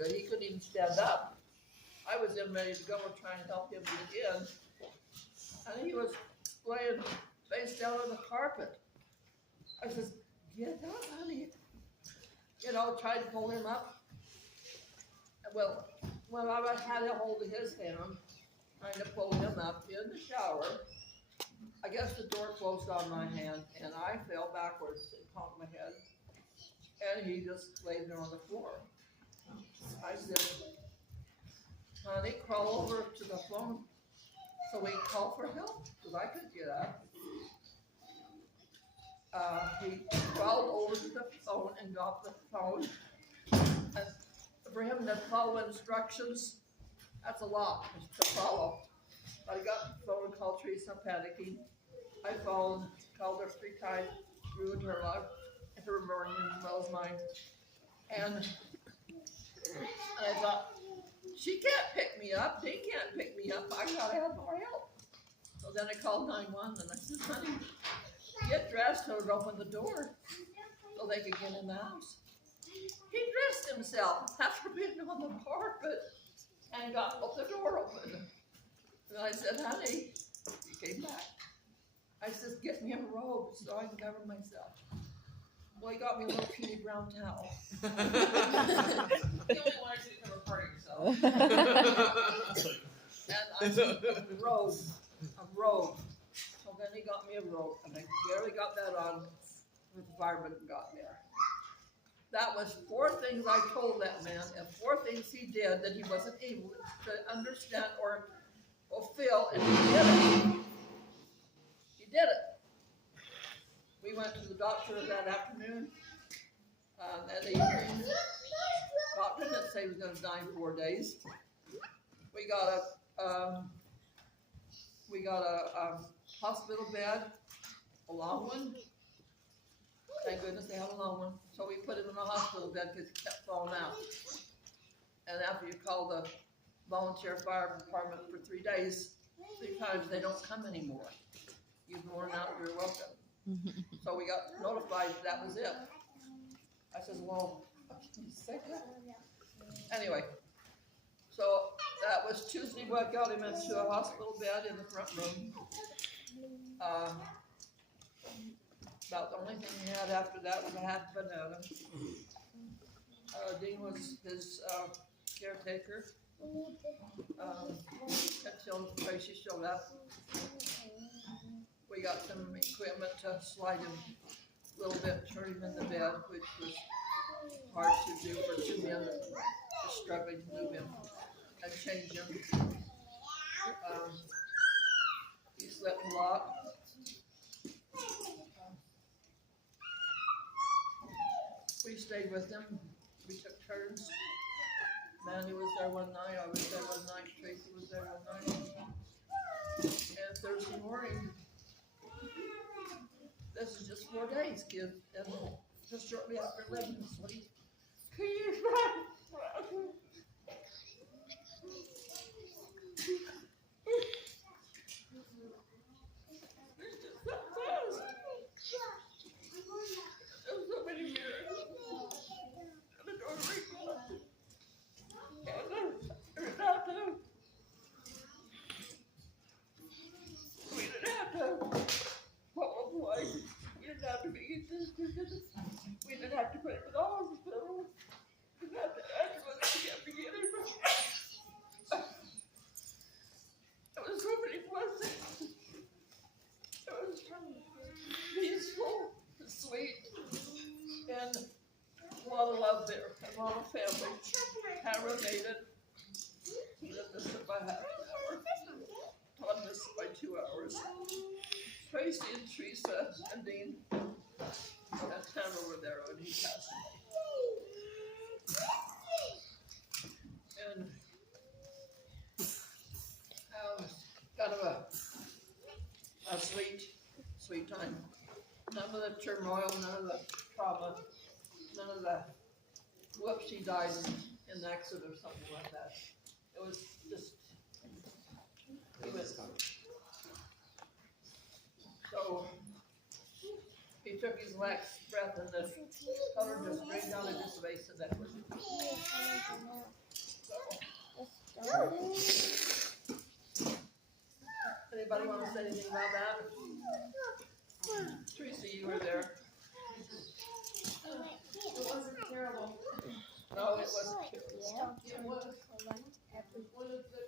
good. He couldn't even stand up. I was in ready to go and try and help him get in. And he was laying face down on the carpet. I says, get up, honey. You know, tried to pull him up. Well, when I had a hold of his hand, trying to pull him up in the shower, I guess the door closed on my hand, and I fell backwards and conked my head. And he just laid there on the floor. I said, honey, crawl over to the phone so we can call for help, because I couldn't get up. He crawled over to the phone and got the phone. And for him to follow instructions, that's a lot to follow. I got the phone, called Teresa, panicking. I called her 3 times, ruined her life, her morning as well as mine. And I thought, she can't pick me up, they can't pick me up, I gotta have more help. So then I called 911 and I said, honey, get dressed or open the door so they could get in the house. He dressed himself after being on the carpet and got the door open. And I said, honey, he came back. I said, get me a robe so I can cover myself. Well, he got me a little puny brown towel. The only one I see is never party yourself. And I said, a robe. So then he got me a robe, and I barely got that on when the fireman got there. That was 4 things I told that man, and 4 things he did that he wasn't able to understand or fulfill, and he did it. He did it. We went to the doctor that afternoon, that evening. Doctor didn't say he was going to die in 4 days. We got a hospital bed, a long one. Thank goodness they had a long one. So we put him in a hospital bed because he kept falling out. And after you call the volunteer fire department for 3 days, 3 times, they don't come anymore. You've worn out, you're welcome. So we got notified that was it. I says, well, he's sick. Anyway, so that was Tuesday. We got him into a hospital bed in the front room. About the only thing he had after that was a half banana. Dean was his caretaker until Tracy showed up. We got some equipment to slide him a little bit, turn him in the bed, which was hard to do for 2 men that were struggling to move him and change him. He slept a lot. We stayed with him. We took turns. Mandy was there one night, I was there one night, Tracy was there one night. And Thursday morning, this is just 4 days, kid, and just shortly after 11, sleep. We didn't have to put him in the hospital. We didn't have to ambulance to get me in him. It was so many blessings. It was peaceful, sweet, and a lot of love there, a lot of family. Tara made it. Linda missed it by half an hour. Todd missed it by 2 hours. Tracy and Teresa and Dean and Tara were there when he passed away. And it was kind of a sweet time. None of the turmoil, none of the trauma, none of the whoops, she died in an accident or something like that. It was just, he was, so he took his last breath and the color just drained down in his face, and that was it. Anybody want to say anything about that? Teresa, you were there. It wasn't terrible. No, it wasn't. It was one of the